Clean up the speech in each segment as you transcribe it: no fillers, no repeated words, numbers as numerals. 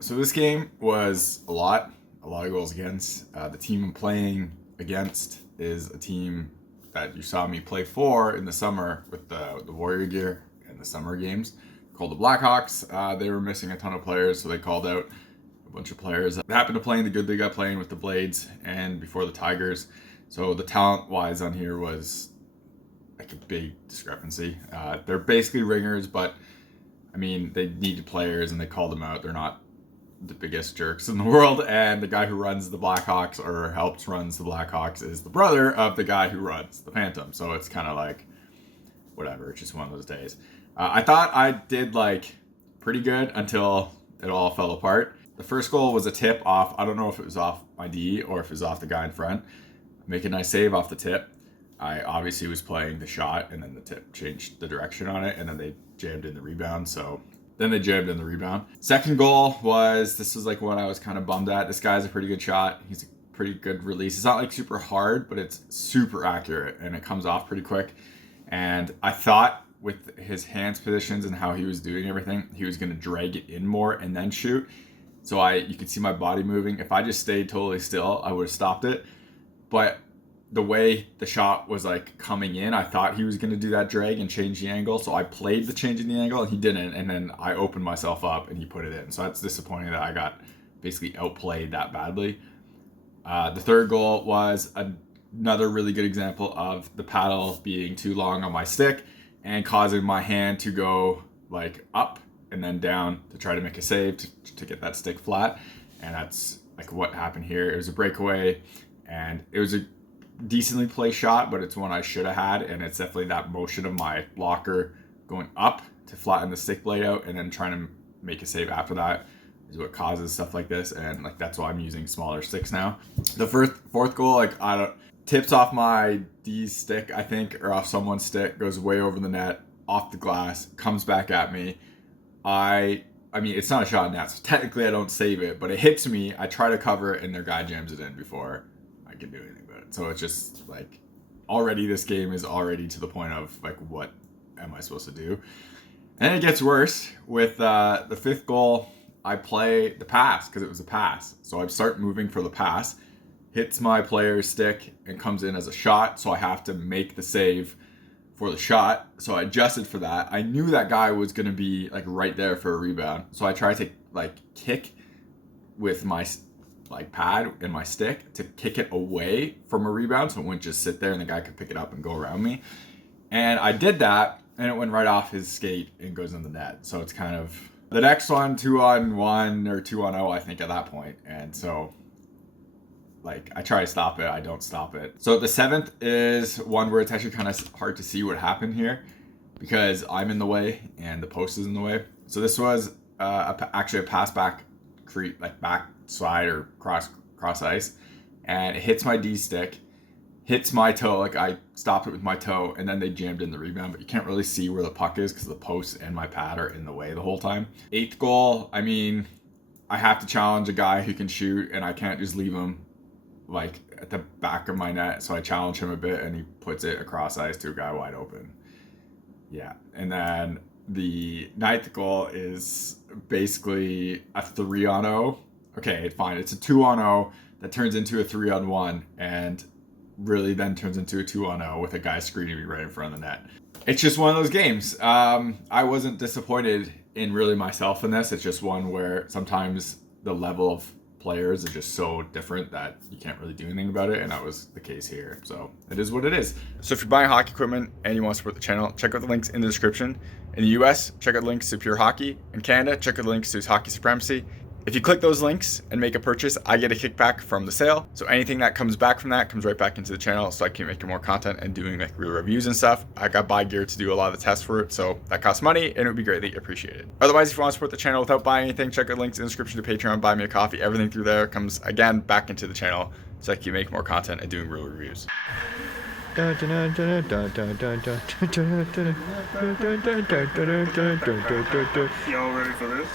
So this game was a lot of goals against. The team I'm playing against is a team that you saw me play for in the summer with the Warrior gear and the summer games, called the Blackhawks. They were missing a ton of players, so they called out a bunch of players that happened to play in the good league I playing with the Blades and before the Tigers. So the talent-wise on here was like a big discrepancy. They're basically ringers, but I mean, they needed players and they called them out. They're not the biggest jerks in the world, and the guy who runs the Blackhawks or helps runs the Blackhawks is the brother of the guy who runs the Phantom. So it's kind of like whatever. It's just one of those days. I thought I did like pretty good until it all fell apart. The first goal was a tip off. I don't know if it was off my D or if it was off the guy in front. Make a nice save off the tip. I obviously was playing the shot, and then the tip changed the direction on it, and then they jammed in the rebound. So then they jammed in the rebound. Second goal this was like what I was kind of bummed at. This guy's a pretty good shot. He's a pretty good release. It's not like super hard, but it's super accurate, and it comes off pretty quick. And I thought with his hands positions and how he was doing everything, he was going to drag it in more and then shoot. So you could see my body moving. If I just stayed totally still, I would have stopped it. But the way the shot was like coming in, I thought he was going to do that drag and change the angle. So I played the change in the angle and he didn't. And then I opened myself up and he put it in. So that's disappointing that I got basically outplayed that badly. The third goal was another really good example of the paddle being too long on my stick and causing my hand to go like up and then down to try to make a save to get that stick flat. And that's like what happened here. It was a breakaway and it was a decently placed shot, but it's one I should have had, and it's definitely that motion of my blocker going up to flatten the stick blade out and then trying to make a save after that is what causes stuff like this, and like that's why I'm using smaller sticks now. The fourth goal, like tips off my D stick, I think, or off someone's stick, goes way over the net, off the glass, comes back at me. I mean, it's not a shot net, so technically I don't save it, but it hits me. I try to cover it, and their guy jams it in before I can do anything about it. So it's just like already this game is already to the point of like, what am I supposed to do? And it gets worse with the fifth goal. I play the pass because it was a pass. So I start moving for the pass, hits my player's stick and comes in as a shot. So I have to make the save for the shot. So I adjusted for that. I knew that guy was going to be like right there for a rebound. So I tried to like kick with my like pad and my stick to kick it away from a rebound so it wouldn't just sit there and the guy could pick it up and go around me. And I did that and it went right off his skate and goes in the net. So it's kind of the next one 2-on-1 or 2-on-0, I think, at that point. And so like I try to stop it, I don't stop it. So the seventh is one where it's actually kind of hard to see what happened here because I'm in the way and the post is in the way. So this was actually a pass back slide or cross ice, and it hits my D stick, hits my toe. Like I stopped it with my toe, and then they jammed in the rebound, but you can't really see where the puck is because the post and my pad are in the way the whole time. Eighth goal, I mean, I have to challenge a guy who can shoot, and I can't just leave him like at the back of my net. So I challenge him a bit, and he puts it across ice to a guy wide open. Yeah, and then the ninth goal is basically a 3-on-0. Okay, fine. It's a 2-on-0 that turns into a 3-on-1 and really then turns into a 2-on-0 with a guy screening me right in front of the net. It's just one of those games. I wasn't disappointed in really myself in this. It's just one where sometimes the level of players are just so different that you can't really do anything about it, and that was the case here. So it is what it is. So if you're buying hockey equipment and you want to support the channel, check out the links in the description. In the US, check out the links to Pure Hockey. In Canada, check out the links to Hockey Supremacy. If you click those links and make a purchase, I get a kickback from the sale. So anything that comes back from that comes right back into the channel so I can make more content and doing like real reviews and stuff. I got buy gear to do a lot of the tests for it, so that costs money and it would be greatly appreciated. Otherwise, if you want to support the channel without buying anything, check out links in the description to Patreon, buy me a coffee. Everything through there comes again back into the channel so I can make more content and doing real reviews. Y'all ready for this?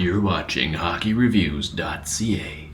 You're watching HockeyReviews.ca.